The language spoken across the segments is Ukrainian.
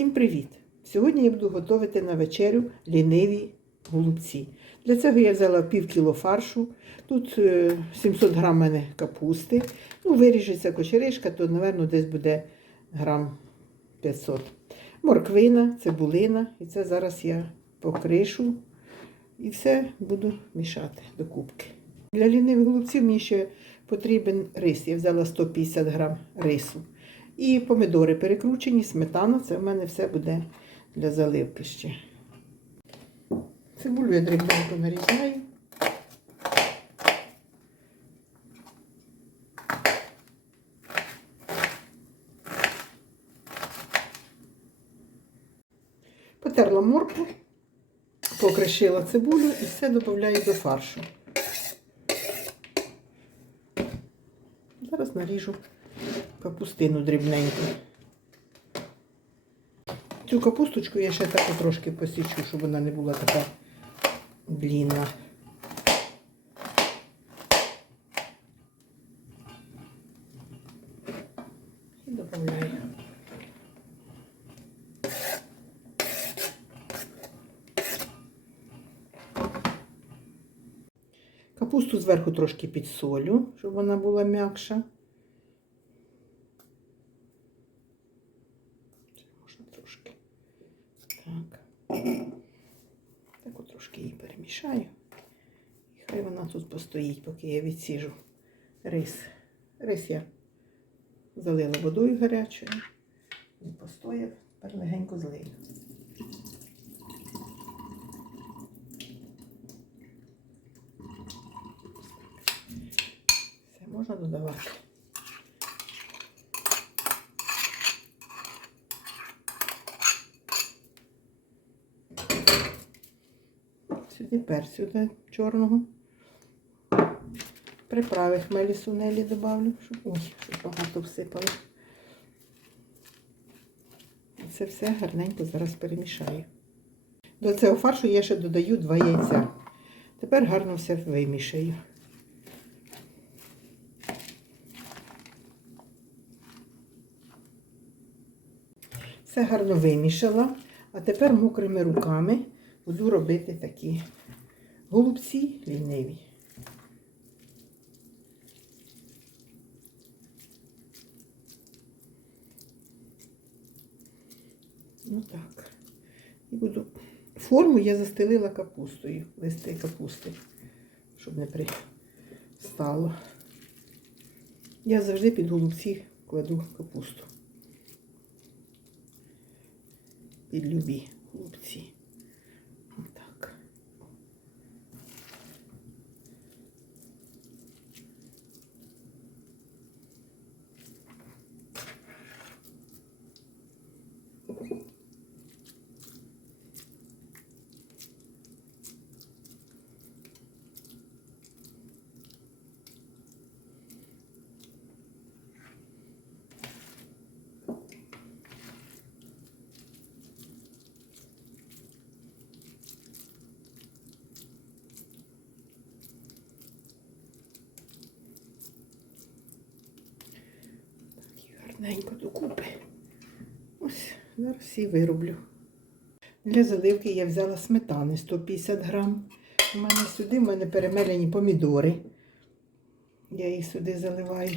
Всім привіт! Сьогодні я буду готувати на вечерю ліниві голубці. Для цього я взяла пів кіло фаршу, тут е, 700 грам мене капусти. Ну, виріжеться кочеришка, то, напевно, десь буде грам 500. Морквина, цибулина. І це зараз я покришу і все буду мішати до кубки. Для лінивих голубців мені ще потрібен рис. Я взяла 150 грам рису. І помидори перекручені, сметана. Це в мене все буде для заливки ще. Цибулю я дрібненько нарізаю. Потерла моркву, покришила цибулю і все додаю до фаршу. Зараз наріжу капустину дрібненьку. Цю капусточку я ще так трошки посічу, щоб вона не була така длінна. І додаю. Капусту зверху трошки підсолю, щоб вона була м'якша. Це можна трошки. Так. Так от трошки її перемішаю. І хай вона тут постоїть, поки я відсіжу рис. Рис я залила водою гарячою. Він постояв, тепер легенько злию. Все можна додавати. Сюди перцю чорного. Приправи хмелі сунелі добавлю, щоб, ой, щоб багато всипало. Це все гарненько зараз перемішаю. До цього фаршу я ще додаю два яйця. Тепер гарно все вимішаю. Все гарно вимішала, а тепер мокрими руками буду робити такі голубці ліниві. Ну так. І буду. Форму я застелила капустою, листи капусти, щоб не пристало. Я завжди під голубці кладу капусту. Під любі голубці. Отак. Так, докупи. Ось, зараз всі вироблю. Для заливки я взяла сметани 150 грам. У мене сюди в мене перемелені помідори. Я їх сюди заливаю.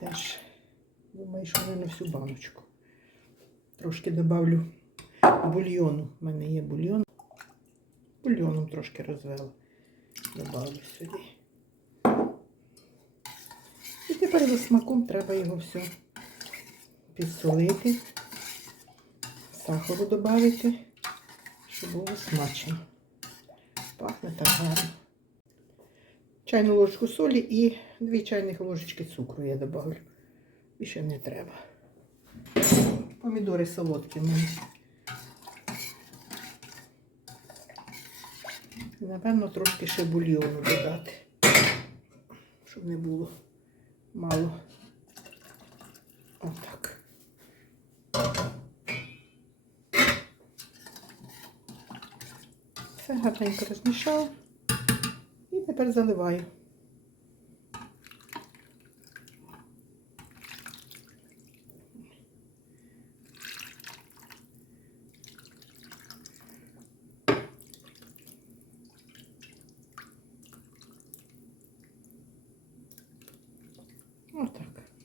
Теж, думаю, що не на всю баночку. Трошки добавлю бульйону. У мене є бульйон. Бульйоном трошки розвела. Добавлю сюди. І тепер за смаком треба його все підсолити, сахару додати, щоб було смачно. Пахне так гарно. Чайну ложку солі і 2 чайних ложечки цукру я додавлю. Більше не треба. Помідори солодкі в мене. Напевно, трошки ще бульйону додати, щоб не було мало. Отак. Все гарненько розмішала. І тепер заливаю.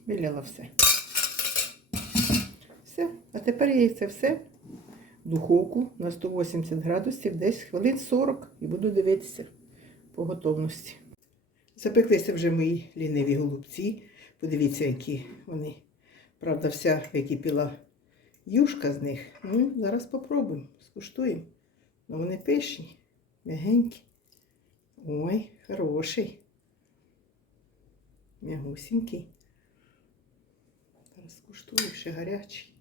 Виляла все. Все. А тепер я це все в духовку на 180 градусів, десь хвилин 40 і буду дивитися по готовності. Запеклися вже мої ліниві голубці. Подивіться, які вони. Правда, вся википіла юшка з них. Ну, зараз попробуємо, скуштуємо. Ну, вони пишні, м'ягенькі. Ой, хороший. М'ягусінький. Зараз скуштую, ще гарячий.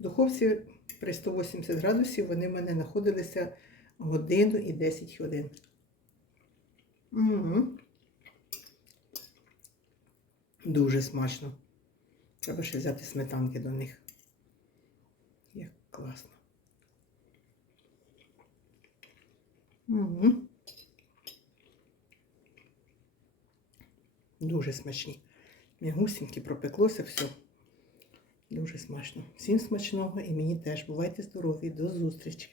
В духовці при 180 градусів вони в мене знаходилися годину і 10 хвилин. Угу. Дуже смачно. Треба ще взяти сметанки до них. Як класно. Угу. Дуже смачні. М'ягусінькі пропеклося все. Дуже смачно. Всім смачного і мені теж. Бувайте здорові. До зустрічі!